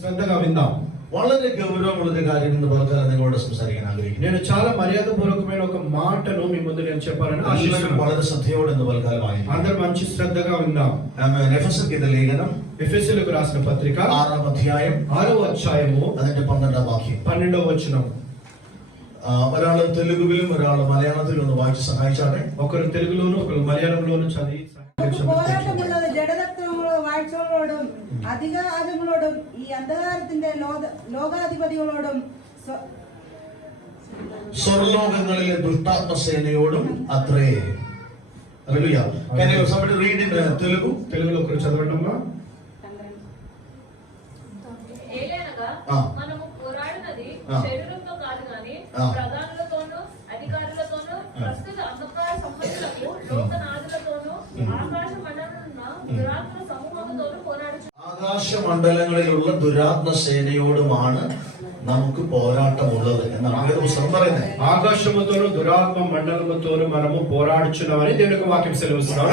శ్రద్ధగా విందాం. വളരെ ഗൗരവമുള്ള കാര്യം എന്ന് പറഞ്ഞാൽ നിങ്ങളോട് സംസാരിക്കാൻ ആഗ്രഹിക്കുന്നു. నేను చాలా మర్యాదపూర్వకమైన ఒక మాటను మీ ముందు నేను చెప్పాలని ఆశిస్తున్నాను. വളരെ ശ്രദ്ധയോടെ എന്ന് പറഞ്ഞാൽ అందరూ మంచి శ్రద్ధగా విందాం. എഫെസ്യർക്കുള്ള ലേഖനം ఎఫెసీయులకు రాసిన పత్రిక 6వ అధ్యాయం 6వ అధ్యాయము അതിന്റെ 12వ വാക്യം 12వ వచనం. ഒരാൾ തെലുഗുവിലും ഒരാൾ മലയാളത്തിലും ഒന്ന് വായിച്ച് സഹായിച്ചാട്ടെ. ఒకరు తెలుగులోను ఒకరు మలయాళంలోను చదివి പോരാട്ടമുള്ളത് ജഡരക്തങ്ങളോടും വാഴ്ചകളോടും അധികാരങ്ങളോടും ഈ അന്ധകാരത്തിന്റെ ലോകാധിപതികളോടും സ്വർലോകങ്ങളിലെ ദുഷ്ടാത്മസേനയോടും അത്രേ. Hallelujah. Can you somebody read in Telugu? తెలుగులో ఒకరు చదవటమ్మా. మనము పోరాడినది శరీరంతో కాదు గాని ప్రధానులతోనూ అధికారులతోనూ ప్రస్తుత అంధకార సంబంధులకు లోకనాథులతోనూ ఆకాశ మండలంలో దురాత్మ సమూహముతోనూ పోరాడుచు. ആകാശമണ്ഡലങ്ങളിലുള്ള ദുരാത്മ സേനയോടുമാണ് നമുക്ക് പോരാട്ടമുള്ളത് എന്നാണ് വേദപുസ്തകം പറയുന്നത്. ఆకాశముతోను దురాత్మ మండలముతోను మనము పోరాడుచున్నామని దేవుని వాక్యం సెలవిస్తున్నాడు.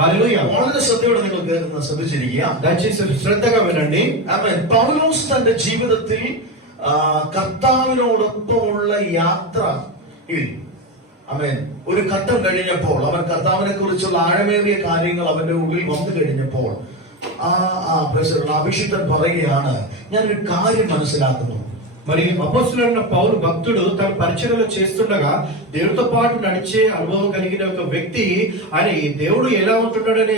హల్లెలూయా. വളരെ ശ്രദ്ധയോടെ നിങ്ങൾ ശ്രദ്ധിച്ചിരിക്കുക. దయచేసి శ్రద్ధగా వినండి. ആമേൻ. പൗലോസ് തന്റെ ജീവിതത്തിൽ കർത്താവിനോടൊപ്പമുള്ള യാത്രയിൽ ആമേൻ ഒരു ഘട്ടം കഴിഞ്ഞപ്പോൾ അവൻ കർത്താവിനെ കുറിച്ചുള്ള ആഴമേറിയ കാര്യങ്ങൾ അവന്റെ ഉള്ളിൽ വന്നു കഴിഞ്ഞപ്പോൾ അഭിഷിക്തൻ പറയുകയാണ്, ഞാനൊരു കാര്യം മനസ്സിലാക്കുന്നു. మరి అపోస్తలుడైన పౌలు భక్తుడు తన పరిచర్యలు చేస్తుండగా దేవుడితో పాటు నడిచే అనుభవం కలిగిన ఒక వ్యక్తి ఆయన ఈ దేవుడు ఎలా ఉంటున్నాడనే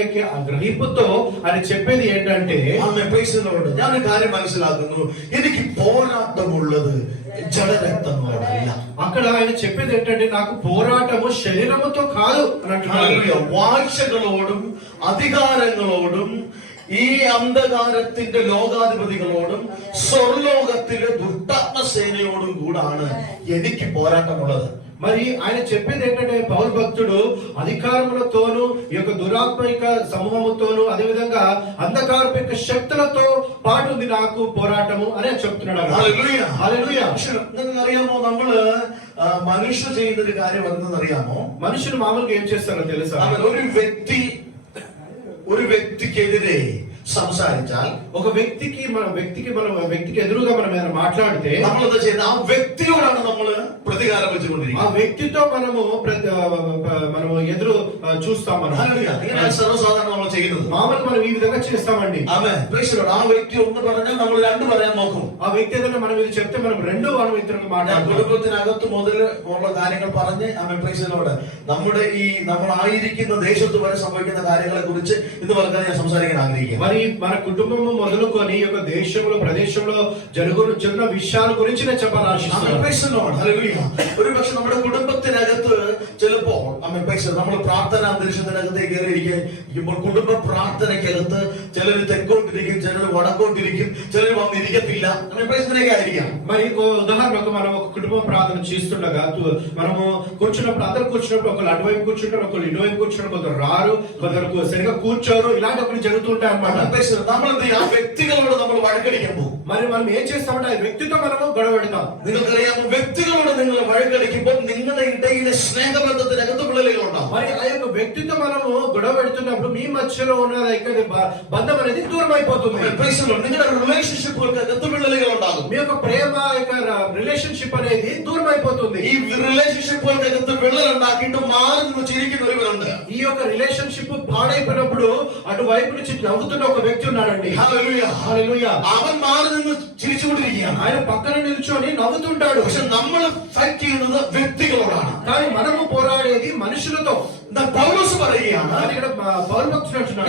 గ్రహింపుతో ఆయన చెప్పేది ఏంటంటే, ഞാനൊരു കാര്യം മനസ്സിലാക്കുന്നു, എനിക്ക് പോരാട്ടമുള്ളത് ജഡരക്തങ്ങളോടല്ല. అక్కడ ఆయన చెప్పేది ఏంటంటే, నాకు పోరాటము శరీరముతో కాదు అని అంటున్నాడు. വാഴ്ചകളോടും അധികാരങ്ങളോടും ഈ അന്ധകാരത്തിന്റെ ലോകാധിപതികളോടും സ്വർലോകത്തിലെ ദുഷ്ടാത്മസേനയോടും കൂടാണ് എനിക്ക് പോരാട്ടമുള്ളത്. మరి ఆయన చెప్పేది ఏంటంటే, పౌలు భక్తుడు అధికారములతోను ఈ యొక్క దురాత్మిక సమూహముతోను అదే విధంగా అంధకారపు యొక్క శక్తులతో పాటు ఉంది నాకు పోరాటము అని చెప్తున్నాడు. హల్లెలూయా. അറിയാമോ, നമ്മള് മനുഷ്യർ ചെയ്യുന്ന ഒരു കാര്യം എന്തെന്നറിയാമോ? మనుషులు మామూలుగా ఏం చేస్తారో తెలుసా? ഒരു వ్యక్తిക്കെതിരെ സംസാരിച്ചാൽ ఒక వ్యక్తికి ఎదురుగా మనం ఏదైనా మాట్లాడితే നമ്മളെന്താ ചെയ്യുന്നത്? ఆ వ్యక్తిയോടാണ് നമ്മൾ പ്രതികാരം വെച്ചുകൊണ്ടിരിക്കുന്നത്. ఆ వ్యక్తితో మనము ఎదురు చూస్తాం. സർവ്വസാധാരണ നമ്മൾ ചെയ്യുന്നത് మామూలు మనం ఈ విధంగా చేస్తామండి. ఆ వ్యక్తి ഒന്ന് പറഞ്ഞാൽ നമ്മൾ രണ്ട് പറയാൻ നോക്കും. ఆ వ్యక్తి ఏదైనా మనం ఇది చెప్తే మనం రెండు ఇతరులకు మాట్లాడతాం. കുടുംബത്തിനകത്ത് മുതൽ ഉള്ള കാര്യങ്ങൾ പറഞ്ഞ് പ്രേക്ഷകരോട് നമ്മളായിരിക്കുന്ന ദേശത്ത് വരെ സംഭവിക്കുന്ന കാര്യങ്ങളെ കുറിച്ച് ഇന്ന് പറഞ്ഞാൽ ഞാൻ സംസാരിക്കാൻ ആഗ്രഹിക്കും. మరి మన కుటుంబము మొదలుకొని ఈ యొక్క దేశంలో ప్రదేశంలో జరుగుతున్న విషయాల గురించి నేను చెప్పాలని ఆశిస్తున్నాను. ഒരു പക്ഷെ നമ്മുടെ കുടുംബത്തിനകത്ത് ചിലപ്പോൾ നമ്മൾ പ്രാർത്ഥന അന്തരീക്ഷത്തിനകത്തേക്ക് കയറിയിരിക്കുമ്പോൾ കുടുംബ പ്രാർത്ഥനയ്ക്കകത്ത് ചിലർ തെക്കോട്ടിരിക്കും, ചിലർ വടക്കോട്ടിരിക്കും, ചിലർ വന്നിരിക്കത്തില്ല. ആയിരിക്കാം. మరి ఉదాహరణకు మనం ఒక కుటుంబ ప్రార్థన చేస్తుండగా మనము కూర్చున్నప్పుడు అందరు కూర్చున్నప్పుడు ఒకళ్ళు అటువైపు కూర్చుంటారు, ఒకళ్ళు ఇటువైపు కూర్చుంటారు, కొందరు రారు, కొందరు సరిగా కూర్చోరు, ఇలాంటి ఒకటి జరుగుతుంటాయి అన్నమాట. ఆ వ్యక్తిകളോട് നമ്മൾ വഴക്കടിക്കുമ്പോൾ మరి మనం ఏం చేస్తామంటే ఆ వ్యక్తితో మనము గొడవ పెడతాం. നിങ്ങൾക്കറിയാമോ, വ്യക്തികളോട് നിങ്ങൾ വഴക്കടിക്കുമ്പോൾ നിങ്ങളുടെ ഇടയിലെ സ്നേഹബന്ധത്തിനകത്ത് വിള്ളലുകൾ ഉണ്ടാവും. మరి ఆ యొక్క వ్యక్తితో మనము గొడవ పెడుతున్నప్పుడు మీ మధ్యలో ఉన్న బంధం అనేది దూరం అయిపోతుంది. നിങ്ങളുടെ റിലേഷൻഷിപ്പുകൾക്കകത്ത് വിള്ളലുകൾ ഉണ്ടാകും. మీ యొక్క ప్రేమ యొక్క రిలేషన్షిప్ అనేది దూరం అయిపోతుంది. ఈ రిలేషన్షిప్పుകൾക്കകത്ത് വിള്ളൽ ഉണ്ടാക്കിയിട്ട് മാറി നിന്ന് ചിരിക്കുന്ന ഒരുവരുണ്ട്. ఈ యొక్క రిలేషన్షిప్ పాడైపోయినప్పుడు అటువైపు నుంచి నవ్వుతున్న ఒక వ్యక్తి ఉన్నాడండి. హల్లెలూయా. హల్లెలూయా. അവൻ മാറി നിന്ന് ചിരിച്ചുകൊണ്ടിരിക്കുകയാണ്. ఆయన పక్కన నిల్చొని నవ్వుతుంటాడు. പക്ഷെ നമ്മൾ ഫൈറ്റ് ചെയ്യുന്നത് വ്യക്തികളോടാണ്. కానీ మనము పోరాడేది మనుషులతో. പൗലോസ് പറയുകയാണ്,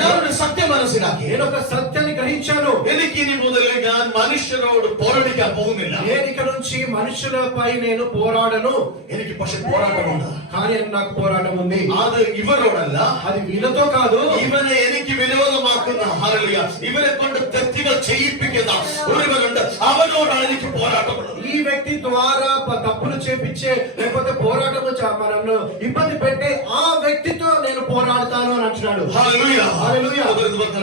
ഞാനൊരു സത്യം മനസ്സിലാക്കി, నేను ఒక సత్యాన్ని గ్రహించాను. എനിക്ക് ഇനി മുതൽ ഞാൻ മനുഷ്യരോട് പോരടിക്കാൻ പോകുന്നില്ല. నేను ఇక నుంచి మనుషులపై నేను పోరాడను. എനിക്ക് പക്ഷെ പോരാട്ടമുണ്ട്. కానీ నాకు పోరాటం ఉంది. അത് ഇവരോടല്ല, అది వీళ్ళతో కాదు. ഇവനെ എനിക്ക് വിരോധമാക്കുന്ന, ഹല്ലേലൂയ, ഇവരെ കൊണ്ട് തെറ്റുകൾ ചെയ്യിപ്പിക്കുന്ന ഒരുവനുണ്ട്, അവനോടാണ് എനിക്ക് പോരാട്ടമുള്ളത്. ఈ వ్యక్తి ద్వారా తప్పులు చేపించే లేకపోతే పోరాటము మనల్ని ఇబ్బంది పెట్టే ఆ వ్యక్తితో నేను పోరాడతాను అని అంటున్నాడు. హల్లెలూయా. హల్లెలూయా.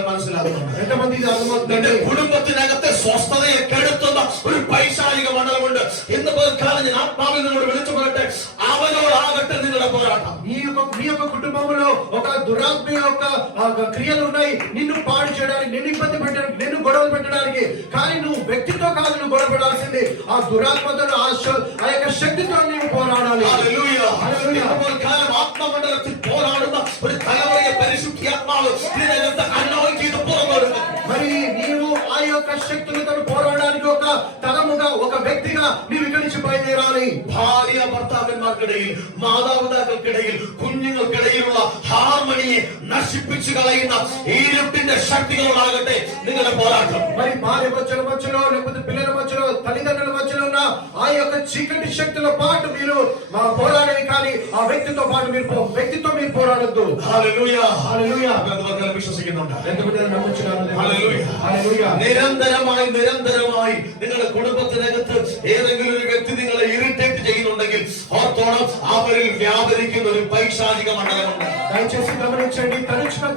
മനസ്സിലാകുന്നുണ്ട്. ఎంతమంది ఇది అర్థమవుతుంది? കുടുംബത്തിനകത്തെ സ്വസ്ഥതയെ കെടുത്തുന്ന ഒരു പൈശാചിക മണ്ഡലമുണ്ട്. എന്ന് കാലം ഞാൻ ആത്മാവിൽ നിന്നോട് വിളിച്ചു പറയട്ടെ, ആ അവനോടാകട്ടെ നിങ്ങളുടെ പോരാട്ടം. మీ యొక్క కుటుంబంలో ఒక దురాత్మ యొక్క క్రియలు ఉన్నాయి, నిన్ను పాడు చేయడానికి, నిన్ను ఇబ్బంది పెట్టడానికి, నిన్ను గొడవలు పెట్టడానికి. కానీ నువ్వు వ్యక్తితో కాదు నువ్వు గొడవ పడాల్సింది, ఆ దురాత్మతో ఆ యొక్క శక్తితో నీవు పోరాడాలి. ഹല്ലേലൂയ. ഇപ്പോൾ കാലം ആത്മമണ്ഡലത്തിൽ പോരാടുന്ന ഒരു തലമുറയെ പരിശുദ്ധാത്മാവ് ഇതിനകത്ത് അനോയിന്റ് ചെയ്ത് പുറപ്പെടുന്നു. మరి నీవు ఆ యొక్క శక్తులతో పోరాడడానికి ఒక తరముగా, ఒక వ్యక్తిగా నీవు ఇక్కడి నుంచి బయలుదేరాలి. ഭാര്യ ഭർത്താക്കന്മാർക്കിടയിൽ, മാതാപിതാക്കൾക്കിടയിൽ, കുഞ്ഞുങ്ങൾക്കിടയിലുള്ള ഹാർമണിയെ നശിപ്പിച്ചു കളയുന്ന ഇരുട്ടിന്റെ ശക്തികളാകട്ടെ നിങ്ങളുടെ പോരാട്ടം. మరి భార్య మధ్యలో లేకపోతే పిల్లల మధ్యలో, తల్లిదండ్రుల మధ్యలో ఉన్న ఆ యొక్క చీకటి శక్తుల పాటు మీరు పోరాడేది, కానీ ఆ వ్యక్తితో పాటు వ్యక్తితో మీరు పోరాడద్దు. ഹല്ലേലൂയ. హల్లెలూయా. അതുപോലെ വിശ്വസിക്കുന്നുണ്ട്. ఎంతమంది నమ్ముచున్నారు? ഹല്ലേലൂയ. హల్లెలూయా. നിരന്തരമായി നിങ്ങളുടെ കുടുംബത്തിനകത്ത് ഏതെങ്കിലും ഒരു വ്യക്തി നിങ്ങളെ ഇറിറ്റേറ്റ് ചെയ്യുന്നുണ്ടെങ്കിൽ ഓർത്തോണം, അവരിൽ വ്യാപരിക്കുന്ന ഒരു പൈശാചിക മണ്ഡലമുണ്ട്. దయచేసి గమనించండి,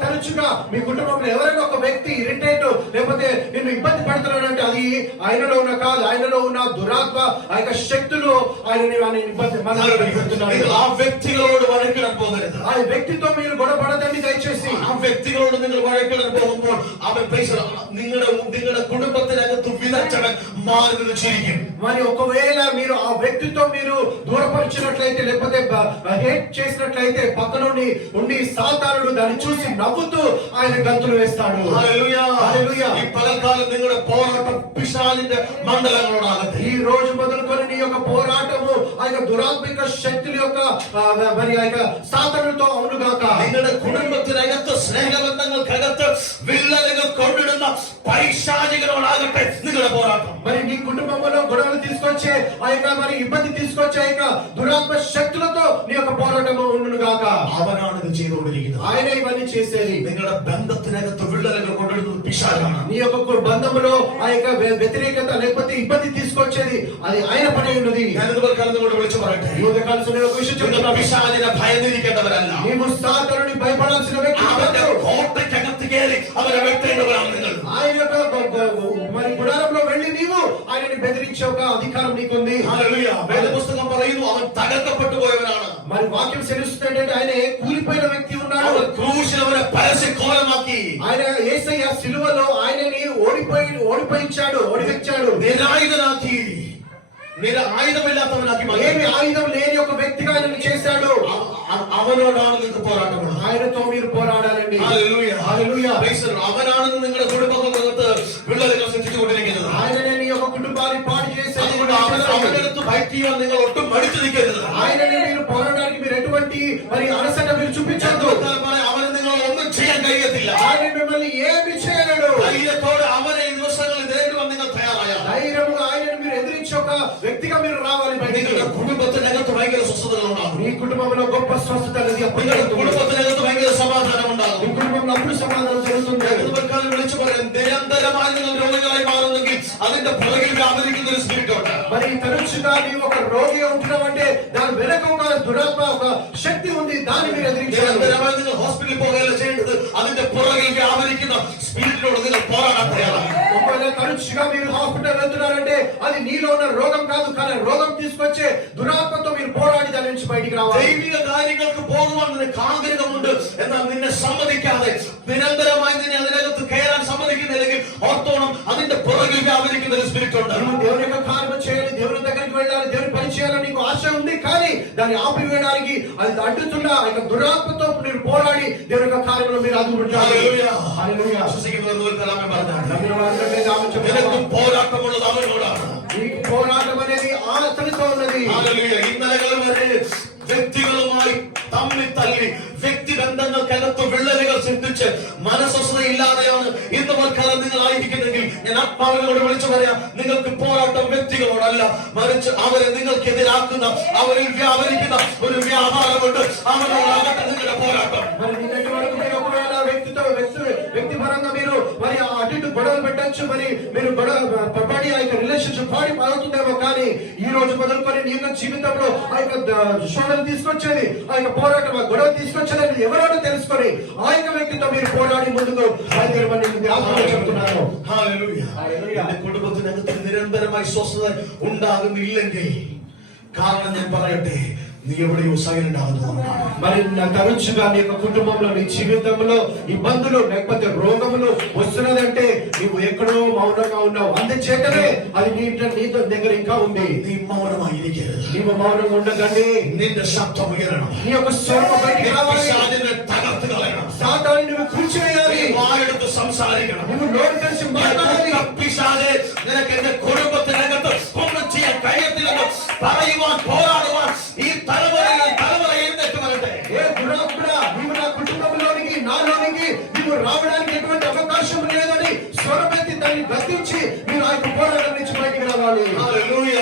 తరచుగా మీ కుటుంబంలో ఎవరైనా ఒక వ్యక్తి ఇరిటేట్ లేకపోతే నిన్ను ఇబ్బంది పెడుతున్నాడంటే అది ఆయనలో ఉన్న కాదు, ఆయనలో ఉన్న దురాత్మ, ఆ యొక్క శక్తులు ఆయనని ఇబ్బంది పెడుతున్నారు. നിങ്ങൾ ആ വ്യക്തികളോട് വഴക്കിടാൻ പോകരുത്. ఆ వ్యక్తితో మీరు గొడవపడదండి దయచేసి. ആ വ്യക്തികളോട് നിങ്ങൾ വഴക്കിടാൻ പോകുമ്പോൾ അവൻ നിങ്ങളുടെ കുടുംബത്തിനകത്ത് വിതച്ചവൻ മാറി നിന്ന് ചിരിക്കും. మరి ఒకవేళ మీరు ఆ వ్యక్తితో మీరు దూరపరిచినట్లయితే లేకపోతే హేట్ చేసినట్లయితే పక్కన ఉండి సాతానుడు దాన్ని చూసి నవ్వుతూ ఆయన గంతులు వేస్తాడు. హల్లెలూయా. హల్లెలూయా. ఈ పగల్కాలం నిങ്ങളുടെ పోరాటం పిశాచిന്റെ మండలంలోనాగతే. ఈ రోజు మొదలుకొని నీ యొక్క పోరాటము ఆ యొక్క దురాత్మిక శక్తుల యొక్క మరి ఆ యొక్క సాతానుడితో అవునుగాక. നിങ്ങളുടെ കുടുംബത്തിനകത്ത് സ്നേഹബന്ധങ്ങൾക്കകത്ത് വിള്ളലുകൾ കൊണ്ടിടുന്ന പൈശാചികളോടാകട്ടെ നിങ്ങളുടെ പോരാട്ടം. మరి నీ కుటుంబంలో గొడవలు తీసుకొచ్చే ఆ యొక్క మరి ఇబ్బంది తీసుకొచ్చే ఆ యొక్క దురాత్మ శక్తులతో నీ యొక్క పోరాటము ఉండునుగాక. അവനാണ് ഇത് ചെയ്തുകൊണ്ടിരിക്കുന്നത്. ఆయన ఇవన్నీ చేసేది. നിങ്ങളുടെ ബന്ധത്തിനകത്ത് വിള്ളലുകൾ കൊണ്ടിടുന്നത് പിശാചാണ്. నీ యొక్క బంధములో ఆ యొక్క వ్యతిరేకత లేకపోతే ఇబ్బంది తీసుకొచ్చేది అది ఆయన పని ఉన్నది. ഞാൻ ഇതുപോലെ കലർന്നുകൊണ്ട് വിളിച്ചു പറയട്ടെ, ఈ ఉదయకాల సమయంలో ఒక విషయం చెప్తున్నాను. പിശാചിനെ ഭയന്നിരിക്കേണ്ടവരല്ല. నీవు సాతానుడిని భయపడాల్సిన వ్యక్తి അവന്റെ కాదు. കോട്ടയ്ക്കകത്ത് കയറി അവനെ വെട്ടേണ്ടവരാണ് നിങ്ങൾ. ఆయన యొక్క మరి గుడారంలో వెళ్ళి నీవు ఆయనని బెదిరించే ఒక అధికారం నీకుంది. ഹല്ലേലൂയ. വേദപുസ്തകം പറയുന്നു അവൻ തകർക്കപ്പെട്ടു പോയവനാണ്. మరి వాక్యం సెలుస్తుందంటే ఆయన కూలిపోయిన వ్యక్తి ఉన్నాడు. അവൻ ക്രൂശിൽ അവനെ പരസ്യഘോരമാക്കി. ఆయన యేసయ్య సిలువలో ఆయనని ఓడిపోయించాడు, ఓడివెచ్చాడు. നിരായുധനാക്കി, ആയുധമില്ലാത്തവനാക്കി. ఏమి ఆయుధం లేని ఒక వ్యక్తిగా ఆయన చేశాడు. അവനോടാണ് നിങ്ങൾക്ക് പോരാട്ടം. ఆయనతో మీరు పోరాడాలండి. ഹല്ലേലൂയ. హల్లెలూయా. അവനാണ് നിങ്ങളുടെ കുടുംബങ്ങൾക്കകത്ത് വിള്ളലുകൾ സൃഷ്ടിച്ചുകൊണ്ടിരിക്കുന്നത്. ఆయననే నీ యొక్క కుటుంబాన్ని పాడు చేసే അവനടുത്ത് ഫൈറ്റ് ചെയ്യാൻ നിങ്ങൾ ഒട്ടും മടിച്ചു നിൽക്കരുത്. ఆయననే మీరు పోరాడడానికి మీరు ఎటువంటి మరి అలసట మీరు చూపించద్దు. അവന് നിങ്ങൾ ഒന്നും ചെയ്യാൻ കഴിയത്തില്ല. ఆయన మిమ్మల్ని ఏమి చేయలేడు. ധൈര്യത്തോടെ അവനെ ഈ ദിവസങ്ങളിൽ നേരിടുവാൻ നിങ്ങൾ തയ്യാറായാൽ ధైర్యముగా ఆయనను మీరు ఎదిరించే ఒక వ్యక్తిగా మీరు రావాలి. നിങ്ങളുടെ കുടുംബത്തിനകത്ത് ഭയങ്കര സ്വസ്ഥതകൾ ഉണ്ടാകും. మీ కుటుంబంలో గొప్ప స్వస్థత అనేది നിങ്ങളുടെ കുടുംബത്തിനകത്ത് ഭയങ്കര സമാധാനം ഉണ്ടാകും. మీ కుటుంబంలో అప్పుడు సమాధానం జరుగుతుంది. വിളിച്ചു പറയാൻ നിരന്തരമായി നിങ്ങൾ രോഗികളായി മാറുന്നെങ്കിൽ അതിന്റെ പുറകിൽ വ്യാപരിക്കുന്ന ഒരു സ്പിരിറ്റ് ഉണ്ട്. మరి తరచుగా నీవు ఒక రోగిగా ఉంటున్నావంటే దాని వెనక ఒక దురాత్మ ఒక శక్తి ఉంది, దాన్ని మీరు ఎదిరించాలి. നിരന്തരമായി നിങ്ങൾ ഹോസ്പിറ്റലിൽ പോകുകയല്ല ചെയ്യേണ്ടത്, അതിന്റെ പുറകിൽ വ്യാപരിക്കുന്ന స్పిరిట్లోട് നിങ്ങൾ పోరాടാൻ తయారాണ്. ఒకవేళ తరచుగా మీరు హాస్పిటల్ వెళ్తున్నారంటే అది నీలో ఉన్న రోగం కాదు, కానీ రోగం తీసుకొచ్చే దురాత్మతో మీరు పోరాడి దాని నుంచి బయటికి రావాలి. ദൈവിക കാര്യങ്ങൾക്ക് പോകുവാൻ നിനക്ക് ആഗ്രഹമുണ്ട്, എന്നാൽ നിന്നെ സമ്മതിക്കാതെ നിരന്തരമായി നിന്നെ അതിനകത്ത് കയറാൻ സമ്മതിക്കുന്നില്ലെങ്കിൽ ഓർത്തോണം, അതിന്റെ പുറകിൽ വ്യാപരിക്കുന്ന ഒരു സ്പിരിറ്റ് ഉണ്ട്. నువ్వు దేవుని యొక్క కార్యం చేయాలి, దేవుని దగ్గరికి వెళ్ళాలి, దేవుని పని చేయాలని నీకు ఆశ ఉంది, కానీ దాన్ని ఆపివేయడానికి అది అడ్డుతున్న ఆ యొక్క దురాత్మతో మీరు పోరాడి దేవుని యొక్క కార్యంలో మీరు అదుపుంటారు. హల్లెలూయా. വിശ്വസിക്കുന്നവർ ആമേൻ പറഞ്ഞാൽ నమ్మిన వారందరికీ ఆమేన్ చెప్పండి. നിനക്കും പോരാട്ടമുള്ളത് അവനോടാണ്. నీకు పోరాటం అనేది ఆ అతనితో ఉన్నది. ഹല്ലേലൂയ. ഇന്നലകൾ വരെ വ്യക്തികളുമായി തമ്മിൽ തല്ലി വ്യക്തിബന്ധങ്ങൾക്കകത്ത് വിള്ളലുകൾ സൃഷ്ടിച്ച് മനസ്വസ്ഥതയില്ലാതെയാണ് ഇന്ന് പൽക്കാലം നിങ്ങൾ ആയിരിക്കുന്നെങ്കിൽ ഞാൻ ആത്മാവിനോട് വിളിച്ചു പറയാം, നിങ്ങൾക്ക് പോരാട്ടം വ്യക്തികളോടല്ല, മറിച്ച് അവരെ നിങ്ങൾക്കെതിരാക്കുന്ന അവരിൽ വ്യാപരിക്കുന്ന ഒരു വ്യാപാരമുണ്ട്. അവനോടാകട്ടെ നിങ്ങളുടെ പോരാട്ടം. మరి నిన్నటి వరకు మీరు ఒకవేళ వ్యక్తిపరంగా మీరు మరి అటు ఇటు గొడవలు పెట్టచ్చు, మరి మీరు పడి ఆ యొక్క రిలేషన్షిప్ పాడి అవుతుందేమో, కానీ ఈ రోజు మొదలుకొని నీ యొక్క జీవితంలో ఆ యొక్క శోధన తీసుకొచ్చేది, ఆ యొక్క పోరాటం, ఆ గొడవ తీసుకొచ్చేది ఎవరో తెలుసుకొని ఆ యొక్క వ్యక్తితో మీరు పోరాడి ముందుకు బయలుదేరమని చెప్తున్నాను. ഹല്ലേലൂയ. എന്റെ കുടുംബത്തിനകത്ത് നിരന്തരമായി സ്വസ്ഥത ഉണ്ടാകുന്നില്ലെങ്കിൽ കാരണം ഞാൻ പറയട്ടെ, നീ എവിടെയോ സൈലന്റ് ആകുന്നതാണ്. మరి తరచుగా నీ యొక్క కుటుంబంలో నీ జీవితంలో ఇబ్బందులు లేకపోతే రోగములు వస్తున్నదంటే నువ్వు ఎక్కడో మౌనంగా ఉన్నావు. అందుచేతనే అది నీ దగ్గర ఇంకా ఉంది. നീ മൗനമായിരിക്കരുത്. నీవు మౌనంగా ఉండదండి. നിന്റെ ശബ്ദം ഉയരണം. నీ యొక్క స్వరం బయటికి రావాలి. പിശാചിനെ തകർത്ത് കളയണം. సాతాను నువ్వు కూల్చివేయాలి. നീ വായെടുത്ത് സംസാരിക്കണം. నువ్వు నోరు తెరిచి మాట్లాడాలి. പിശാചേ, നിനക്ക് എന്റെ കുടുംബത്തിനകത്ത് ഒന്നും ചെയ്യാൻ കഴിയത്തില്ലെന്ന് പറയുവാൻ പോരാടുവാൻ ഈ തലമുറ എഴുന്നേറ്റ് വരട്ടെ. ఏ దురాత్ముడా, నీవు నా కుటుంబంలోనికి నాలోనికి నీవు రావడానికి ఎటువంటి అవకాశం లేదని స్వరమెత్తి దాన్ని గద్దించి మీరు ఆ యొక్క పోరాటం నుంచి బయటికి రావాలి. ഹല്ലേലൂയ.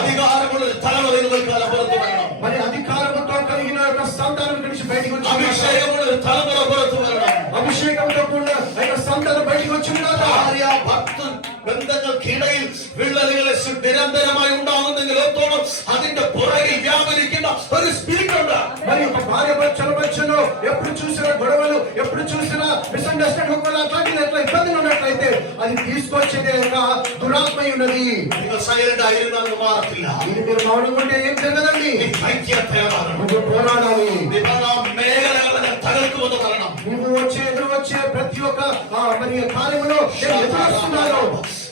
അധികാരമുള്ള തലമുറയിൽ പുറത്തു വരണം. మరి అధికారముతో కలిగిన యొక్క సంతానం నుంచి బయటికి వచ్చి അഭിഷേകമുള്ള തലമുറ പുറത്തു വരണം. అభిషేకంతో కూడిన ఆ యొక్క సంతానం బయటికి వచ్చి ഭാര്യ ഭർത്തൃ ബന്ധങ്ങൾക്കിടയിൽ വിള്ളലുകളെ നിരന്തരമായി ഉണ്ടാകുന്നെങ്കിലോത്തോളം അതിന്റെ പുറകിൽ വ്യാപരിക്കുന്ന ഒരു സ്പിരിറ്റ് ഉണ്ട്. మరి ఒక భార్య భర్తల మధ్యలో ఎప్పుడు చూసినా గొడవలు, ఎప్పుడు చూసినా మిస్అండర్స్టాండింగ్ అట్లాంటి ఎట్లా ఇబ్బందులు ఉన్నట్లయితే అది తీసుకొచ్చేది ఒక దురాత్మ ఉన్నది. നിങ്ങൾ సైలెంట్ ആയിരുന്നാൽ മാറത്തില്ല. ఇది మీరు మౌనంగా ఉంటే ఏం జరగదండి. నువ్వు పోరాడాలి. മേഖലകളെ തകർക്കുമെന്ന് പറയണം. నువ్వు ఎదురు వచ్చే ప్రతి ఒక్క మరి కార్యంలో ఎదురొస్తున్నాను.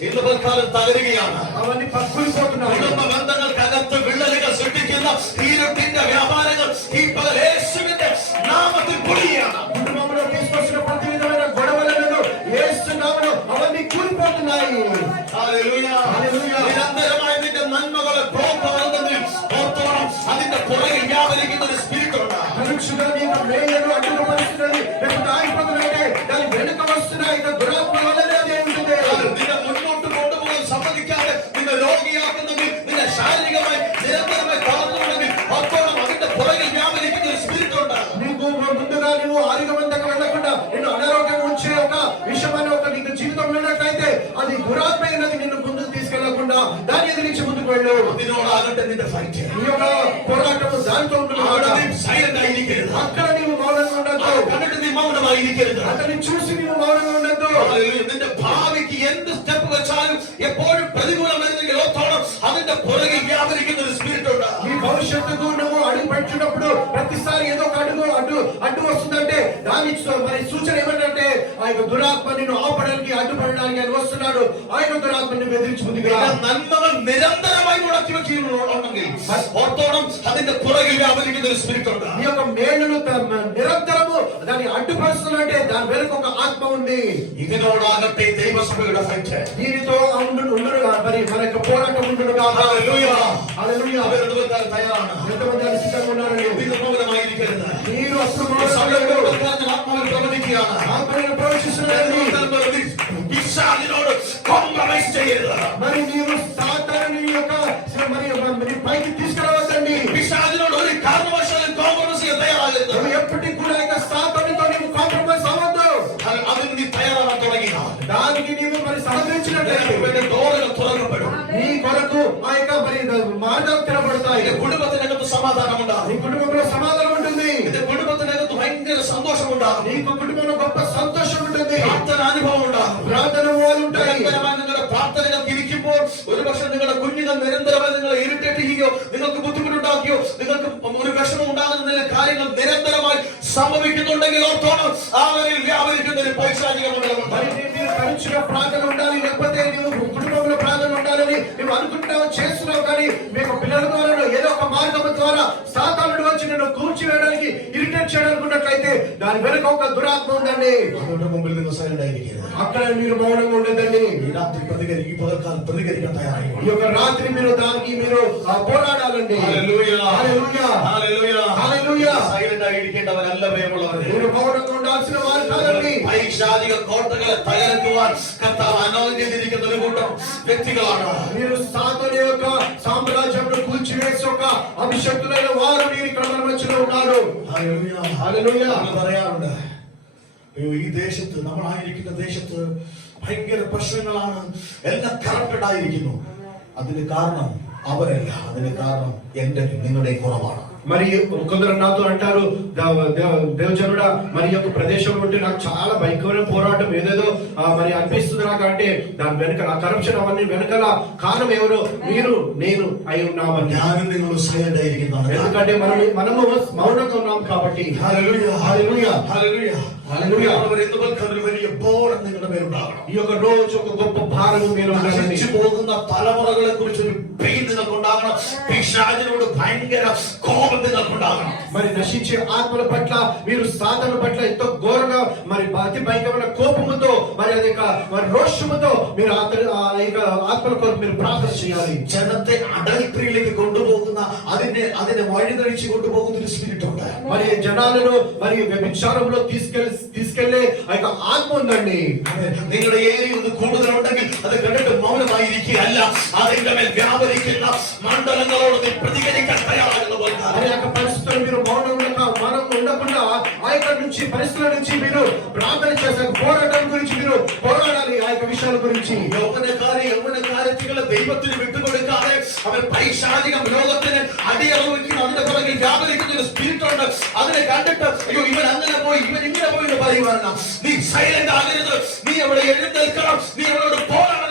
ഇന്ന് തൽക്കാലം തകരുകയാണ്. అవన్నీ పక్కుపోతున్నాయి. കുടുംബ ബന്ധങ്ങൾക്കകത്ത് വിള്ളലുകൾ സൃഷ്ടിക്കുന്ന ഇരുട്ടിന്റെ വ്യാപാരങ്ങൾ ഈ പകൽ യേശുവിന്റെ നാമത്തിൽ പൊളിയാണ്. కుటుంబంలో తీసుకొచ్చిన ప్రతి విధమైన గొడవలను యేసు నామములో అవన్నీ కూలిపోతున్నాయి. ഹല്ലേലൂയ. നിരന്തരമായി നിന്റെ നന്മകളെ പ്രോത്സാഹനത്തിൽ ഓർത്തോണം. അതിന്റെ പുറകിൽ വ്യാപരിക്കുന്ന ഒരു സ്പിരിറ്റ് ഉണ്ട്. తరచుగా నీ యొక్క మేలును అడ్డుపరుస్తున్నది లేకపోతే ఆగిపోతున్నట్టే దాని వెనుక వస్తున్న ఇక దురాత్మ వల్లనే అది ఉంటుంది. നിന്നെ മുന്നോട്ട് കൊണ്ടുപോകാൻ സമ്മതിക്കാതെ നിന്നെ രോഗിയാക്കുന്നെങ്കിൽ, നിന്നെ ശാരീരികമായി നിരന്തരമായി തളർന്നുണ്ടെങ്കിൽ ഓർത്തോണം. അതിന്റെ പുറകിൽ വ്യാപരിക്കുന്ന ഒരു സ്പിരിറ്റ് ഉണ്ട്. నీకు ముందుగా నువ్వు ఆరోగ్యవంతంగా వెళ్ళకుండా నిన్ను అనారోగ్యం ఉంచే ఒక విషయమైన ఒక నీకు జీవితం ఉన్నట్లయితే అది దురాత్మ అయినది నిన్ను ముందుకు తీసుకెళ్లకుండా దాని ఎదిరించి ముందుకు వెళ్ళు. അതിനോടാകട്ടെ നിന്റെ ഫൈറ്റ്. ఈ యొక్క పోరాటము దానితో ఉంటుంది. സൈലന്റ് ആയിരിക്കരുത്. అక్కడ నీవు మౌనంగా ఉండద్దు. കണ്ടിട്ട് നീ മൗനമായിരിക്കരുത്. అతన్ని చూసి నీవు మౌనంగా ఉండద్దు. നിന്റെ ഭാവിക്ക് എന്ത് സ്റ്റെപ്പ് വെച്ചാലും എപ്പോഴും പ്രതികൂലം വരുന്നെങ്കിൽ ഓർത്തോണം. അതിന്റെ പുറകിൽ വ്യാപരിക്കുന്ന ഒരു സ്പിരിറ്റ് ഉണ്ട്. నీ భవిష్యత్తుకు నువ్వు అడుగు పెట్టినప్పుడు ప్రతిసారి ఏదో ఒక అడ్డు వస్తుందంటే దాని మరి సూచన ఏమంటే ఆ యొక్క దురాత్మ నిన్ను ఆపడానికి అడ్డుపడడానికి ఆయన వస్తున్నాడు. ఆ యొక్క దురాత్మ నువ్వు ఎదిరించి ముందుగా നന്മകൾ നിരന്തരമായി മുടക്കി വെക്കുന്നുണ്ടെങ്കിൽ ഓർത്തോണം. അതിന്റെ പുറകിൽ വ്യാപരിക്കുന്ന ഒരു സ്പിരിറ്റ് ഉണ്ട്. ఈ యొక్క మేలును నిరంతరము దాన్ని అడ్డుపరుస్తున్నట్టే దాని వెనుక ఒక ఆత్మ ఉంది. ഇതിനോടാകട്ടെ ദൈവസഭയുടെ ഫൈറ്റ്. దీనితో ఉండునుగా మరి మన యొక్క పోరాటం ఉండునుగా. ഹല്ലേലൂയ. హల్లెలూయా. അവരെടുക്കാൻ തയ്യാറാണ്. ఎంతమంది సిద్ధంగా ఉన్నారండి? നിങ്ങൾ മൗനമായിരിക്കരുത്. మీరు అప్పుడు ആത്മാവിൽ പ്രവചിക്കുകയാണ്. ఆత్మను ప్రవేశిస్తున్నారండి. പിശാചിനോട് കോംപ്രമൈസ് ചെയ്യരുത്. మరి మీరు సాతాను యొక్క మరి పైకి తీసుకురావద్దండి. പിശാചിനോട് ഒരു കാരണവശാലും കോംപ്രമൈസ് ചെയ്യാൻ തയ്യാറാകരുത്. నువ్వు ఎప్పటికీ కూడా ఇక సాతానుతో నీవు కాంప్రమైజ్ అవ్వద్దు. അതിന് നീ తయారాവാൻ തുടങ്ങിയ దానికి నీవు మరి సహకరించినట్లయితే ഡോറുകൾ തുറക്കപ്പെടും. నీ కొరకు ఆ యొక్క మరి మార్గాలు తెరబడతాయి. കുടുംബത്തിനകത്ത് സമാധാനം ഉണ്ടാകും. నీ కుటుంబంలో సమాధానం ఉంటుంది. നിന്റെ കുടുംബത്തിനകത്ത് ഭയങ്കര സന്തോഷം ഉണ്ടാകും. నీకు కుటుంబంలో గొప్ప సంతోషం ఉంటుంది. പ്രാർത്ഥന അനുഭവം ഉണ്ടാകും. ప్రార్థన ఉంటాయి. നിരന്തരമായി നിങ്ങളുടെ പ്രാർത്ഥനകൾക്ക് ഇരിക്കുമ്പോൾ ഒരുപക്ഷെ നിങ്ങളുടെ കുഞ്ഞുങ്ങൾ നിരന്തരമായി നിങ്ങളെ ഇറിറ്റേറ്റ് ചെയ്യുകയോ നിങ്ങൾക്ക് ബുദ്ധിമുട്ടുണ്ടാക്കിയോ നിങ്ങൾക്ക് ഒരു വിഷമം ഉണ്ടാകുന്ന കാര്യങ്ങൾ നിരന്തരമായി സംഭവിക്കുന്നുണ്ടെങ്കിൽ ഓർത്തോണം. അവരിൽ വ്യാപരിക്കുന്ന ഒരു പൈശാചിക മണ്ഡലമുണ്ട്. మరి మీరు తరచుగా ప్రార్థన ఉండాలి, లేకపోతే నువ్వు కుటుంబంలో ప్రార్థన ఉండాలని నువ్వు అనుకుంటున్నావు, చేస్తున్నావు. కానీ మీకు పిల్లల ద్వారా ఏదో ఒక మార్గం ద్వారా సాతానుడు వచ్చి నిన్ను కూర్చివేయడానికి ఇరిటేట్ చేయాలనుకున్నట్లయితే దాని వెనుక ఒక దురాత్మ ఉందండి. അവരുടെ മുമ്പിൽ നിന്ന് സൈലന്റ് ആയിരിക്കരുത്. అక్కడ మీరు మౌనంగా ఉండదండి. ഈ രാത്രി പ്രതികരിക്കാൻ തയ്യാറായി. ఈ యొక్క రాత్రి మీరు దానికి మీరు పోరాడాలండి. ഹല്ലേലൂയ. హల్లెలూయా. ഹല്ലേലൂയ. హల్లెలూయా. സൈലന്റ് ആയിരിക്കേണ്ടവരല്ല പ്രിയമുള്ളവരെ. మీరు మౌనంగా ఉండాల్సిన వారు కాదండి. പൈശാചിക കോട്ടകളെ തകർക്കുവാൻ കർത്താവ് anoint ചെയ്തിരിക്കുന്ന ഒരു കൂട്ടം വ്യക്തികളാണ്. మీరు సాతాను యొక్క సామ్రాజ్యంను కూల్చివేసే ఒక అభిషక్తులైన వారు మీరు ఇక్కడ మన మధ్యలో ఉన్నారు. ഹല്ലേലൂയ. హల్లెలూయా. നമ്മൾ പറയാറുണ്ട്, അയ്യോ ഈ ദേശത്ത് നമ്മളായിരിക്കുന്ന ദേശത്ത് ഭയങ്കര പ്രശ്നങ്ങളാണ്, എല്ലാം കറപ്റ്റഡ് ആയിരിക്കുന്നു. അതിന് കാരണം അവരല്ല, അതിന് കാരണം എന്റെ നിങ്ങളുടെ കുറവാണ്. మరి కొందరు నాతో అంటారు, దేవజనుడా మరి యొక్క ప్రదేశంలో ఉంటే నాకు చాలా భయంకరమైన పోరాటం ఏదేదో మరి అనిపిస్తుంది నాకు. అంటే దాని వెనక ఆ కరప్షన్ అవన్నీ వెనకాల కారణం ఎవరో మీరు నేను అయి ఉన్నామని. ఎందుకంటే మనము మౌనంగా ఉన్నాం కాబట్టి. హల్లెలూయా హల్లెలూయా హల్లెలూయా హల్లెలూయా. വലിയ ബോധം നിങ്ങളുടെ മേലുണ്ടാകണം. ఈ యొక్క రోజు ఒక గొప్ప భారము మీరు നശിച്ചു പോകുന്ന തലമുറകളെ കുറിച്ച് ഒരു പെയിൻ നിങ്ങൾക്കുണ്ടാകണം. പിശാചിനോട് భయంకర కోపం నిങ്ങൾക്കുണ്ടാകണം. మరి నశించే ఆత్మల పట్ల మీరు సాధన పట్ల ఎంతో ఘోరంగా మరి అతి భయంకరమైన కోపముతో మరి అది మరి రోషముతో మీరు ఆత్మల కొరకు మీరు ప్రార్థన చేయాలి. ജനത്തെ അഡൽട്ടറിയിലേക്ക് കൊണ്ടുപോകുന്ന അതിനെ വഴിതെളിച്ച് കൊണ്ടുപോകുന്ന ഒരു സ്പിരിറ്റ് ഉണ്ട്. మరి జనాలను మరి వ్యభిచారంలో తీసుకెళ్లే ఆ యొక్క ఆత్మ ఉందండి. നിങ്ങളുടെ ഏരിയ ഒന്ന് കൂടുതലുണ്ടെങ്കിൽ അത് കണ്ടിട്ട് മൗനമായിരിക്കുകയല്ല, അതിന്റെ മേൽ വ്യാപരിക്കുന്ന മണ്ഡലങ്ങളോട് പ്രതികരിക്കാൻ തയ്യാറാകുന്ന പോലെ పరిస్థితులు మీరు మౌనం ఉండకుండా ఆ యొక్క నుంచి పరిస్థితుల నుంచి మీరు ప్రార్థన చేశారు. పోరాటం గురించి మీరు పోరాడాలి. ఆ యొక్క విషయాల గురించి യൗവനക്കാരത്തികളെ ദൈവത്തിന് വിട്ടുകൊടുക്കാതെ അവർ പൈശാചികം ലോകത്തിന് അടിയറവിക്കുന്ന അതിന്റെ പുറകിൽ വ്യാപരിക്കുന്ന ഒരു സ്പിരിറ്റ് ഉണ്ട്. അതിനെ കണ്ടിട്ട് അയ്യോ ഇവൻ അങ്ങനെ പോയി ഇവൻ ഇങ്ങനെ പോയി എന്ന് പറയുവാണ്. നീ സൈലന്റ് ആകരുത്, നീ അവിടെ എഴുന്നേൽക്കണം, നീ അവരോട് പോരാടാൻ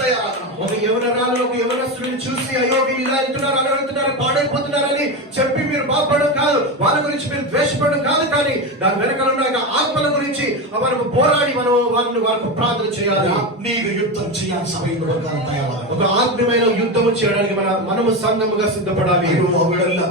തയ്യാറാകണം. ఒక యవనరాలు ఒక యవనస్తుడిని చూసి అయ్యో వీళ్ళు ఇలా అంటున్నారు అలా అంటున్నారు పాడైపోతున్నారని చెప్పి మీరు బాధపడడం కాదు, వాళ్ళ గురించి మీరు ద్వేషపడడం కాదు, కానీ దాని వెనకాల ఉన్న ఆత్మల గురించి మనకు పోరాడి మనం వాళ్ళకు ప్రార్థన చేయాలి. ఆత్మీయ యుద్ధం చేయాలి. సభలో ఒక ఆత్మీయమైన యుద్ధం చేయడానికి మనము సంఘముగా సిద్ధపడాలి. ഇവരെല്ലാം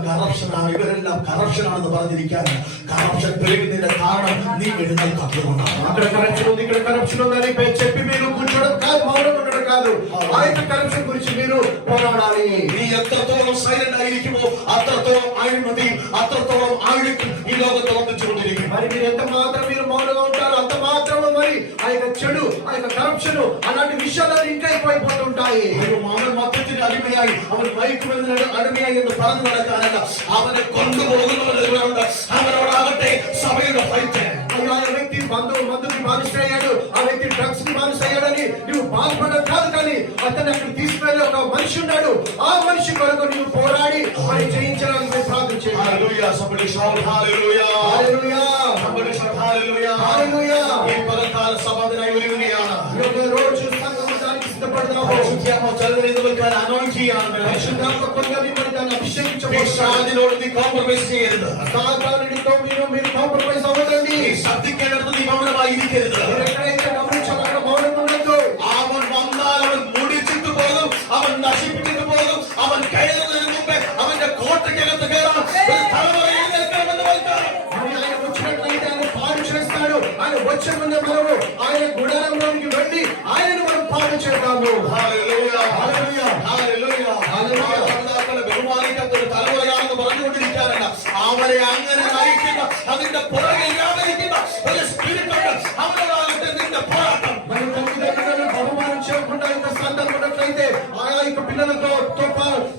കറപ്ഷൻ ആണെന്ന് പറഞ്ഞിരിക്കാൻ കറപ്ഷൻ പെരുകുന്നതിന്റെ കാരണം നീ എഴുന്നേൽക്കാത്തതുകൊണ്ടാണ്. అక్కడ కరప్షన్ ఉంది ఇక్కడ కరప్షన్ ఉందని చెప్పి మీరు కూర్చోవడం కాదు, మౌనం ఉండడం కాదు. ఆ యొక్క కరప్షన్ గురించి మీరు పోరాడాలి. നീ എത്രത്തോളം സൈലന്റ് ആയിരിക്കുമോ അത്രത്തോളം അഴിമതി అత్రతోളം ఆయుడికి ఈ లోకతో వంచుకొండిరిക്കും. మరి మీరు ఎంత మాత్రం మీరు మౌనంగా ఉంటారో అంత మాత్రం మరి ఆ యొక్క చెడు ఆ యొక్క కరప్షన్ అలాంటి విషయాలు ఇంకా ఎక్కువైపోతుంటాయి. അവൻ മദ്യത്തിന് അടിമയായി അവൻ മയക്കുമരുന്നിന് അടിമയായി എന്ന് പറഞ്ഞു നടക്കാനല്ല, അവനെ കൊണ്ടുപോകുന്നവരുണ്ട്. അവരോടാകട്ടെ സഭയുടെ ഫൈറ്റ്. ఆ వ్యక్తి మందుకి బానిసయ్యాడు, ఆ వ్యక్తి డ్రగ్స్ కి బానిసయ్యాడని నువ్వు బాధపడడం కాదు, కానీ అతన్ని అక్కడ తీసుకెళ్లి ఒక మనిషి ఉన్నాడు, ఆ మనిషి కొరకు నువ్వు పోరాడి ఆయన జయించడానికి ప్రార్థన చేయాలి. హల్లెలూయా. somebody shout hallelujah. హల్లెలూయా. somebody shout hallelujah. హల్లెలూయా. ఈ పగకాల సమాధినాయి ഒരുങ്ങുകയാണ്. ఈ రోజు సంఘము దానికి సిద్ధపడదాము. പരിശുദ്ധാത്മ ചലനങ്ങൾ അനౌൺസ് ചെയ്യാണ്. పరిశుద్ధాత్మ కొందరిని మరి దాన్ని అభిషేకించబోతున్నాడు. പിശാചിനോട് നീ കോംപ്രമൈസ് ചെയ്യരുത്. సాతానుడితో మీరు కాంప్రమైజ్ అవ్వదండి. ശബ്ദിക്കേണ്ടത് നീ മൗനമായിരിക്കരുത്. మీరు ఎక్కడైతే గమనించాలో అక్కడ మౌనంగా ఉండొద్దు. അവൻ വന്നാൽ അവൻ മുടിച്ചിട്ട് പോകും, അവൻ നശിപ്പിച്ചിട്ട് പോകും. അവൻ കയറുന്നതിന് മുമ്പേ അവന്റെ കോട്ടയ്ക്കകത്ത് കയറാം. ഒരു തലമുറ എഴുന്നേൽക്കണമെന്ന് വാഗ്ദാനം. ఆయన వచ్చినట్లయితే ఆయన పాడు చేస్తాడు. ఆయన వచ్చే ముందే మనము ఆయన గుడారంలోనికి వెళ్ళి ఆయనను మనం పాడు చేద్దాము. ഹല്ലേലൂയ. హల్లెలూయా. ഹല്ലേലൂയ. ഹല്ലേലൂയ. മാതാപിതാക്കളെ ബഹുമാനിക്കാത്ത ഒരു തലമുറയാണെന്ന് പറഞ്ഞുകൊണ്ടിരിക്കാനല്ല, അവരെ അങ്ങനെ നയിക്കുന്ന അതിന്റെ പുറകിൽ വ്യാപരിക്കുന്ന ഒരു സ്പിരിറ്റ് ഉണ്ട്. അവരോടാകട്ടെ നിന്റെ പോരാട്ടം. మన తల్లిదండ్రులను బహుమానించకుండా యొక్క సంతానం ఉన్నట్లయితే ఆ యొక్క పిల్లలతో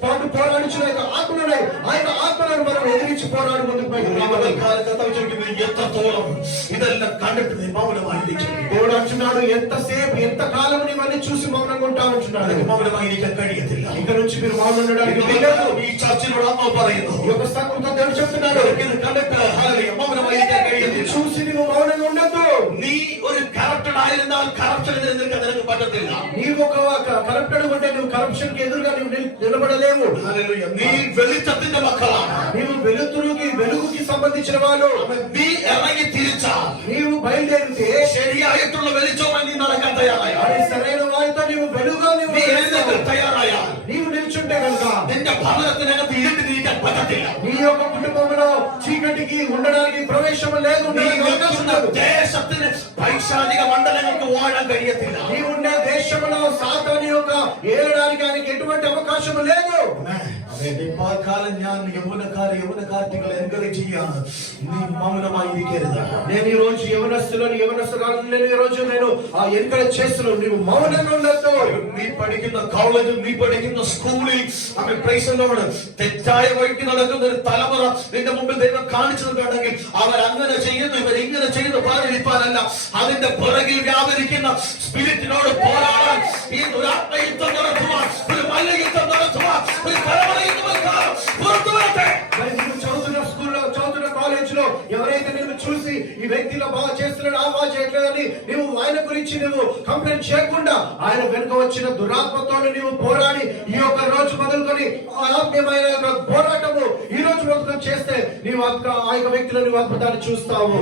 పాటు పోరాడించిన యొక్క ఆత్మలున్నాయి. ఆ యొక్క ఆత్మలను మనం ఎదిరించి పోరాడి ముందుకు എത്രത്തോളം ഇതെല്ലാം കണ്ടിട്ട് നീ മൗനമായിരിക്കും. దేవుడు అంటున్నాడు, ఎంతసేపు ఎంత కాలం ఇవన్నీ చూసి మౌనంగా ఉంటా అంటున్నాడు. മൗനമായിരിക്കാൻ കഴിയത്തില്ല. ఇక నుంచి మీరు మౌనం ఉండడానికి వీల్లేదు. ഈ ചർച്ചിനോട് അമ്മ പറയുന്നു, ఈ యొక్క సంఘంతో దేవుడు చెప్తున్నాడు, ഇത് കണ്ടിട്ട് മൗനമായിരിക്കാൻ കഴിയത്തില്ല. చూసి నువ్వు మౌనంగా ఉండద్దు. നീ ഒരു കറപ്റ്റഡ് ആയിരുന്നാൽ കറപ്ഷനെതിരെ നിൽക്കാൻ നിനക്ക് പറ്റത്തില്ല. నీవు ఒక కరప్టెడ్ ఉంటే నువ్వు కరప్షన్ కి ఎదురుగా నువ్వు నిలబడలేవు. ഹല്ലേലൂയ. നീ വെളിച്ചത്തിന്റെ മക്കളാണ്. నీవు వెలుగుకి సంబంధించిన వాళ్ళు. നീ ഇറങ്ങി തിരിച്ചാൽ, నీవు బయలుదేరితే ശരിയായിട്ടുള്ള വെളിച്ചവുമായി നീ നടക്കാൻ തയ്യാറായാൽ, అది సరైన వారితో నీవు వెలుగుగా നീ എഴുന്നേൽക്കാൻ തയ്യാറായാൽ, నీవు నిల్చుంటే కనుక നിന്റെ ഭവനത്തിനകത്ത് ഇരുട്ടിരിക്കാൻ പറ്റത്തില്ല. నీ యొక్క కుటుంబంలో చీకటికి ఉండడానికి ప్రవేశం లేదు. നീ നിൽക്കുന്ന ദേശത്തിന് പൈശാചിക മണ്ഡലങ്ങൾക്ക് വാഴാൻ കഴിയത്തില്ല. నీ ఉండే దేశంలో సాతాను యొక్క ఏలడానికి ఆయనకి ఎటువంటి అవకాశం లేదు. കാലം ഞാൻ യൗവനക്കാർത്തികളെ എൻകറേജ് ചെയ്യാണ്, നീ മൗനമായിരിക്കരുത്. నేను ఈ రోజు యవనస్తురాలను ఈ రోజు నేను ఎంకరేజ్ చేస్తున్నాను, నీవు మౌనంగా ఉండొద్దు. നീ പഠിക്കുന്ന കോളേജിൽ, നീ പഠിക്കുന്ന സ്കൂളിൽ പ്രൈസലോട് തെറ്റായ വഴിക്ക് നടക്കുന്ന ഒരു തലമുറ നിന്റെ മുമ്പിൽ ദൈവം കാണിച്ചു തന്നിട്ടുണ്ടെങ്കിൽ അവർ അങ്ങനെ ചെയ്യുന്നു ഇവർ ഇങ്ങനെ ചെയ്യുന്നു പറഞ്ഞിരിക്കാനല്ല, അതിന്റെ പുറകിൽ വ്യാപരിക്കുന്ന സ്പിരിറ്റിനോട് പോരാടാൻ ഈ ദുരാത്മയുദ്ധം നടത്തുവാൻ, ഒരു മല്ലയുദ്ധം നടത്തുവാൻ, ഒരു തലമുറ പുറത്തു വരട്ടെ. ఇలా బాగా చేస్తున్నాడు, ఆ బాగా చేయట్లేదని నువ్వు ఆయన గురించి నువ్వు కంప్లైంట్ చేయకుండా ఆయన వెనుక వచ్చిన దురాత్మతో నువ్వు పోరాడి ఈ యొక్క రోజు మొదలుకొని ఆత్మీయమైన పోరాటము ఈ రోజు మొదలుకొని చేస్తే నీవు ఆ యొక్క వ్యక్తిలో నువ్వు అద్భుతాన్ని చూస్తావు.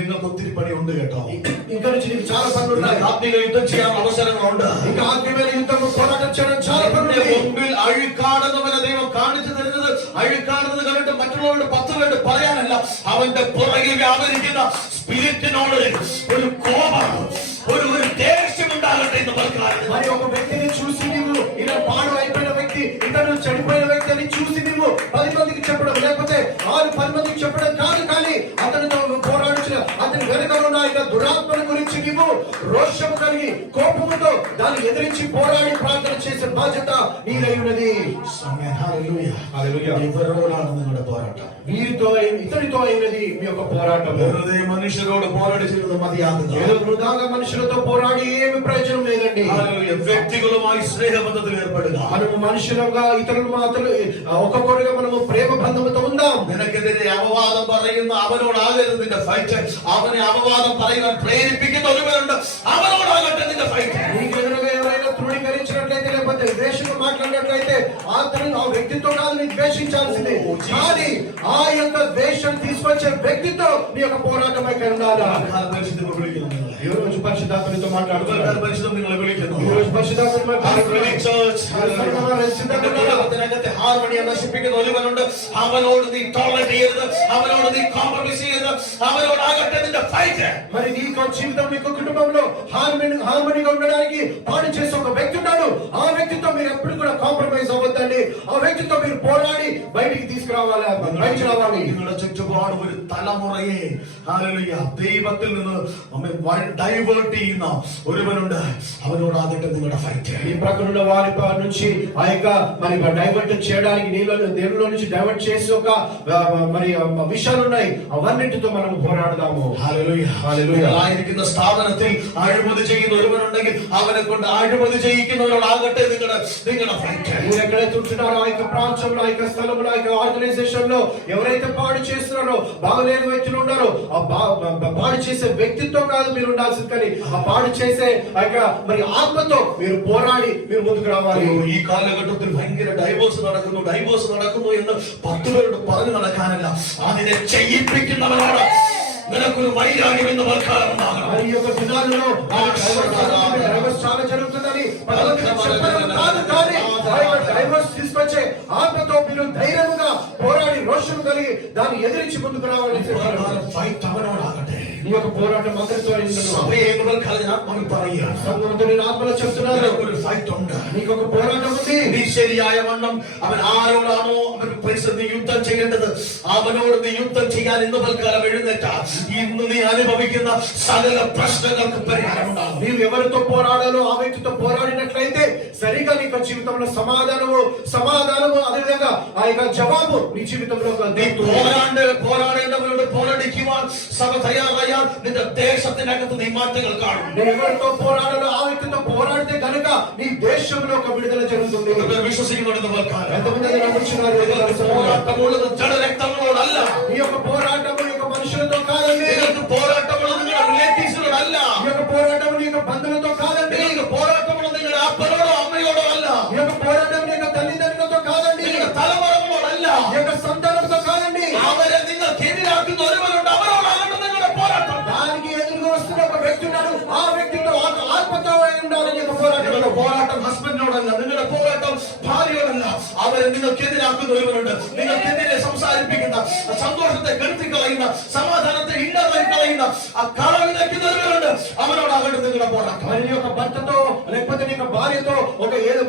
നിങ്ങൾക്ക് ഒത്തിരി പണി ഉണ്ട് കേട്ടോ. ఇంకా నుంచి నీకు చాలా పనులు ఉన్నాయి. ആത്മീയ യുദ്ധം ചെയ്യാൻ അവസരങ്ങൾ ഉണ്ട്. ఇంకా ఆత్మీయమైన యుద్ధం పోరాటం చేయడం చాలా పనులు നിന്റെ ఉన్నాయి. മുമ്പിൽ അഴുക്കാടുന്നവനെ ദൈവം കാണിച്ചു തരുന്നത് അഴുക്കാടുന്നത് കണ്ടിട്ട് മറ്റുള്ളവരുടെ 10 പേരുടെ പറയാനല്ല, അവന്റെ പുറകിൽ വ്യാപരിക്കുന്ന സ്പിരിറ്റിനോട് ഒരു കോപം, ഒരു ദേഷ്യം ഉണ്ടാകട്ടെ എന്ന് പറഞ്ഞാൽ మరి ఒక వ్యక్తిని చూసి నువ్వు ఇలా పాడు అయిపోయిన వ్యక్తి, ఇతను చనిపోయిన వ్యక్తి అని చూసి నువ్వు 10 మందికి చెప్పడం, లేకపోతే 10 మందికి చెప్పడం కాదు, కానీ అతనితో పోరాడించిన అతని వెనుక ఉన్న ఇక దురాత్మల గురించి నువ్వు రోషము కలిగి కోపముతో దాన్ని ఎదిరించి పోరాడి ప్రార్థన చేసే బాధ్యత నీదై ఉన్నది. ഇവരോടാണ് നിങ്ങളുടെ പോരാട്ടം. వీరితో ఇతనితో అయినది మీ యొక్క పోరాటం. വെറുതെ മനുഷ്യരോട് പോരാടിച്ചിരുന്നത് മതിയാകുക. ఏదో వృధాగా మనుషులతో పోరాడి ఏమి ప్రయోజనం లేదండి. వ్యక్తిగతമായി స్నేహబంధത്തിൽ ఏర్పడుക. మనము మనుషులుగా ఇతరులు మాత్రం ఒక్కొక్కరుగా మనము ప్రేమ బంధముతో ఉందాం. നിനക്കെതിരെ അപവാദം പറയുന്ന അവനോടാകരുത് നിന്റെ ഫൈറ്റ്. അവനെ അപവാദം പറയുവാൻ പ്രേരിപ്പിക്കുന്ന ഒരുവനുണ്ട്, അവനോടാകട്ടെ നിന്റെ ഫൈറ്റ്. నీకు ఎదురుగా ఎవరైనా తృణీకరించినట్లయితే, లేకపోతే ద్వేషంగా మాట్లాడినట్లయితే ఆ వ్యక్తితో కాదు నీకు ద్వేషించాల్సిందే, కానీ ఆ యొక్క ద్వేషం తీసుకొచ్చే వ్యక్తితో నీ యొక్క పోరాటం అయితే ఉండాలా. ఈ రోజు పరిశుద్ధాత్మతో మాట్లాడుతున్నారు. നിങ്ങളെ വിളിക്കുന്നു. ఈ రోజు పరిశుద్ధాత్మ ഹാർമണിയെ നശിപ്പിക്കുന്ന ഒരുവനുണ്ട്, അവനോട് നീ ടോളറേറ്റ് ചെയ്യരുത്, അവനോട് നീ കോംപ്രമൈസ് ചെയ്യരുത്, അവനോടാകട്ടെ നിന്റെ ഫൈറ്റ്. మరి నీకు జీవితం నీకు కుటుంబంలో హార్మనీగా ఉండడానికి పాడు చేసే ఒక వ్యక్తి ఉన్నాడు. ఆ వ్యక్తితో మీరు ఎప్పుడు కూడా కాంప్రమైజ్ అవ్వద్దండి. ఆ వ్యక్తితో మీరు పోరాడి బయటికి తీసుకురావాలి, బయటికి రావాలి. നിങ്ങളുടെ ചുറ്റുപാട് ഒരു തലമുറയെ ഹല്ലേലൂയ ദൈവത്തിൽ നിന്ന് ഡൈവേർട്ട് ചെയ്യുന്ന ഒരുവനുണ്ട്, അവനോടാകട്ടെ നിങ്ങളുടെ ഫൈറ്റ്. ఈ ప్రక్కన ఉన్న వారి నుంచి ఆ యొక్క మరి డైవర్ట్ చేయడానికి దేవుళ్ళ నుంచి డైవర్ట్ చేసి ఒక మరి విషయాలు ఉన్నాయి, అవన్నిటితో మనం పోరాడదాము. Hallelujah hallelujah. ആയിരിക്കുന്ന സ്ഥാപനത്തിൽ അഴിമതി ചെയ്യുന്ന ഒരുവനുണ്ടെങ്കിൽ അവനെ കൊണ്ട് അഴിമതി ചെയ്യിക്കുന്നവരോടാകട്ടെ നിങ്ങളുടെ ഫൈറ്റ്. మీరు ఎక్కడైతే ఉంటున్నారో ఆ యొక్క ప్రాంతంలో, ఆ యొక్క స్థలంలో, ఆ యొక్క ఆర్గనైజేషన్ లో ఎవరైతే పాడు చేస్తున్నారో, బాగలేని వ్యక్తులు ఉన్నారో, ఆ పాడు చేసే వ్యక్తితో కాదు మీరు ఉండాల్సింది, కానీ ఆ పాడు చేసే ఆ యొక్క మరి ఆత్మతో మీరు పోరాడి మీరు ముందుకు రావాలి. ഈ കാലഘട്ടത്തിൽ ഭയങ്കര ഡൈവോഴ്സ് നടക്കുന്നു എന്ന് 10 പേരോട് പറഞ്ഞു നടക്കാനല്ല, അതിനെ ചെയ്യിപ്പിക്കുന്നവരോട് നിനക്കൊരു വൈരാഗ്യം എന്ന് വർക്കാറുണ്ടാകണം. ఈ యొక్క దినాలలో చాలా జరుగుతుందని డైవర్స్ తీసుకొచ్చే ఆత్మతో మీరు ధైర్యంగా పోరాడి రోషం కలిగి దాన్ని ఎదిరించి ముందుకు రావాలని ഫൈറ്റ് അവനോടാകട്ടെ. నీ యొక్క పోరాటం అందరితో സഭയെ ആത്മാവിൽ പറയുക, ఆత్మలో చెప్తున్నారు ഒരു ഫൈറ്റ് ഉണ്ട്, నీకు ఒక పోరాటం ఉంది. നീ ശരിയായ വണ്ണം അവൻ ആരോടാണോ അവൻ നീ യുദ്ധം ചെയ്യേണ്ടത്, അവനോട് നീ യുദ്ധം ചെയ്യാൻ ഇന്ന് തൽക്കാലം എഴുന്നേറ്റ ഇന്ന് നീ അനുഭവിക്കുന്ന സകല പ്രശ്നങ്ങൾക്ക് പരിഹാരമുണ്ടാകും. నీవు ఎవరితో పోరాడాలో ఆ వ్యక్తితో పోరాడినట్లయితే సరిగా నీ జీవితంలో సమాధానము అదేవిధంగా ఆ యొక్క జవాబు నీ జీవితంలో പോരാടേണ്ടവരോട് പോരാടിക്കുവാൻ സഭ തയ്യാറായാൽ നിന്റെ ദേശത്തിനകത്ത് നീ മാറ്റങ്ങൾ കാണും. ఎవరితో పోరాడాలో ఆ వ్యక్తితో పోరాడితే కనుక నీ దేశంలో ఒక విడుదల జరుగుతుంది. വിശ്വസിക്കുന്നുണ്ടെന്ന് పోరాటముള്ളത് ജഡരക്തങ്ങളോടല്ല, ఈ యొక్క పోరాటము ఈ యొక్క మనుషులతో కాదండి, പോരാട്ടമുള്ളത് നിങ്ങളുടെ റിലേറ്റീവ്സിനോടല്ല, ఈ యొక్క పోరాటం నీ యొక్క బంధువులతో కాదండి, പോരാട്ടമുള്ളത് നിങ്ങളുടെ അപ്പനോടോ അമ്മയോടോ അല്ല, ఈ యొక్క పోరాటం నీ యొక్క తల్లిదండ్రులతో కాదండి, നിങ്ങളുടെ തലമുറകളോടല്ല, ఈ యొక్క సంతానంతో కాదండి. അവരെ നിങ്ങൾക്ക് എതിരാക്കുന്ന ഒരുവനുണ്ട്, അവരോടാകട്ടെ നിങ്ങളുടെ പോരാട്ടം. దానికి ఎదురుగా వస్తున్న ఒక వ్యక్తి ఉన్నాడు, ఆ వ్యక్తితో ఆత్మతో ఉండాలని యొక్క పోరాటం. നിങ്ങളുടെ പോരാട്ടം ഹസ്ബൻഡിനോടല്ല, നിങ്ങളുടെ പോരാട്ടം ഭാര്യയോടല്ല, അവരെ നിങ്ങൾക്കെതിരാക്കുന്ന ഒരുവനുണ്ട്, നിങ്ങൾക്കെതിരെ സംസാരിപ്പിക്കുന്ന, സന്തോഷത്തെ കെടുത്തിക്കളയുന്ന, സമാധാനത്തെ ഇല്ലാതായി കളയുന്ന ആ കളവ് നയിക്കുന്ന ഒരുവനുണ്ട്, അവനോടാകട്ടെ നിങ്ങളുടെ പോരാട്ടം. మరి నీ యొక్క భర్తతో లేకపోతే నీ యొక్క భార్యతో ఒక ఏదో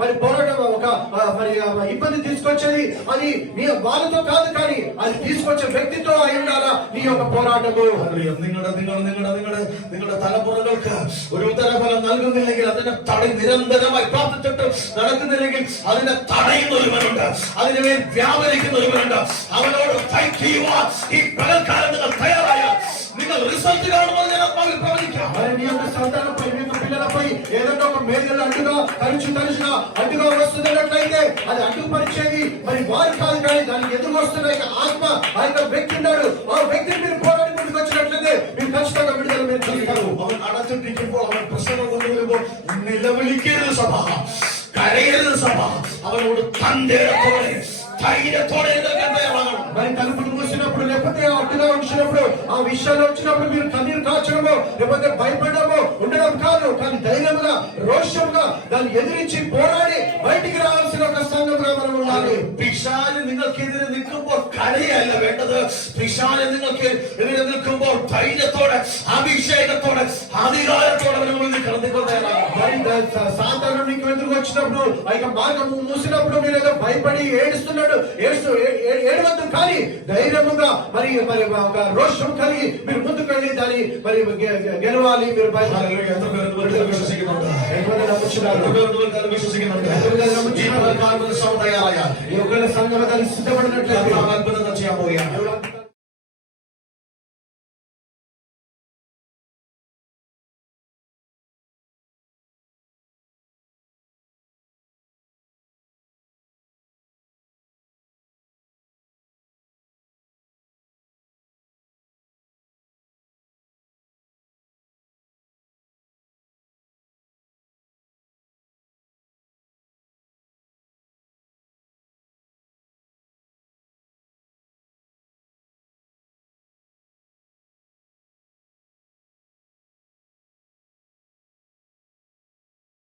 మరి పోరాటం ఒక మరి ఇబ్బంది తీసుకొచ్చేది అది నీ వాళ్ళతో కాదు, కానీ అది తీసుకొచ్చే వ్యక్తితో అయి ఉండాలా నీ యొక్క పోరాటము. നിങ്ങളുടെ തലമുറകൾക്ക് ഒരു ഉത്തരഫലം നൽകുന്നില്ലെങ്കിൽ, അതിനെ നിരന്തരമായി പ്രാർത്ഥിച്ചിട്ട് നടക്കുന്നില്ലെങ്കിൽ അതിനെ തടയുന്ന ഒരുവനുണ്ട്, അതിനുമേൽ വ്യാപരിക്കുന്ന ഒരുവനുണ്ട്, അവനോട് ഫൈറ്റ് ചെയ്യുവാൻ ഈ പകൽക്കാലം നിങ്ങൾ തയ്യാറായാൽ നിങ്ങൾ റിസൾട്ട് കാണുമ്പോൾ ഞാൻ ആത്മാവിൽ പ്രവചിക്കാം. మరి నీ యొక్క సంతానంపై నీ యొక్క పిల్లలపై ఏదైనా ఒక మేఘలు అడ్డుగా తరచుగా అడ్డుగా వస్తున్నట్లయితే అది అడ్డుపరిచేది మరి వారు కాదు, కానీ దానికి ఎదురు వస్తున్న ఆత్మ ఆ యొక్క వ్యక్తి ఉన్నాడు, ఆ వ్యక్తిని మీరు పోరాడి ముందుకు వచ్చినట్లయితే തന്റേടത്തോടെ ധൈര്യത്തോടെ എതിർക്കേണ്ടതാണ്. మరి తలుపులు మూసినప్పుడు లేకపోతే అడ్డుగా ఉంచినప్పుడు ఆ విషయాలు వచ్చినప్పుడు మీరు కన్నీరు కాచడమో లేకపోతే భయపడమో ఉండడం కాదు, కానీ ధైర్యంగా రోషంగా దాన్ని ఎదిరించి పోరాడి బయటికి రావాల్సిన ఒక సంఘంగా మనం ఉండాలి. പിശാച് നിങ്ങൾക്കെതിരെ നിൽക്കുമ്പോൾ കരയല്ല വേണ്ടത്. പിശാച് നിങ്ങൾക്ക് എതിരെ നിൽക്കുമ്പോൾ ധൈര്യത്തോടെ അഭിഷേകത്തോടെ അധികാരത്തോടെ നിങ്ങൾ കടന്നുകൊണ്ടേരാ. మరి సాతాను నీకు ఎదురు వచ్చినప్పుడు ఆ యొక్క మార్గం మూసినప్పుడు మీరు ఏదో భయపడి ఏడుస్తున్నాడు ఏడవద్దు, కానీ ధైర్యముగా మరి మరి ఒక రోషం కలిగి మీరు ముందుకు వెళ్ళి దాన్ని మరి గెలవాలి. మీరు ഹല്ലേലൂയ. എത്ര പേർ ഇതുവരെ വിശ്വസിക്കുന്നുണ്ട്? నమ్ముచున్నారు. വിശ്വസിക്കുന്നുണ്ട്. ఈ యొక్క సంఘం దానికి సిద్ధపడినట్లయితే അത്ഭുതം ചെയ്യാൻ പോവുകയാണ്.